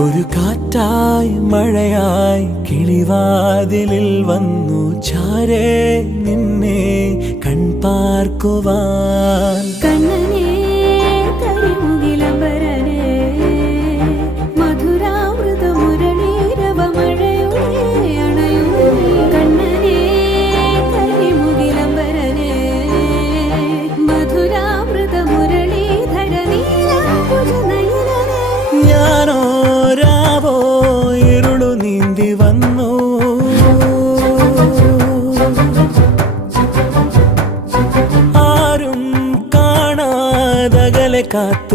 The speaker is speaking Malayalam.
ഒരു കാറ്റായി മഴയായി കിളിവാതിലിൽ വന്നു ചാരേ നിന്നെ കൺപാർക്കുവാൻ. കണ്ണനേ കരിമുകിലംബരനേ മധുരാമൃത മുരളീരവ മഴയുടെ അണയുന്നേ. കണ്ണനേ കരിമുകിലംബരനേ മധുരാമൃത മുരളീധര നീലാംബുജ നയനനേ. ഞാനോ രാവോ ഇരുളു നീന്തി വന്നു, ആരും കാണാതകലെ കാത്തു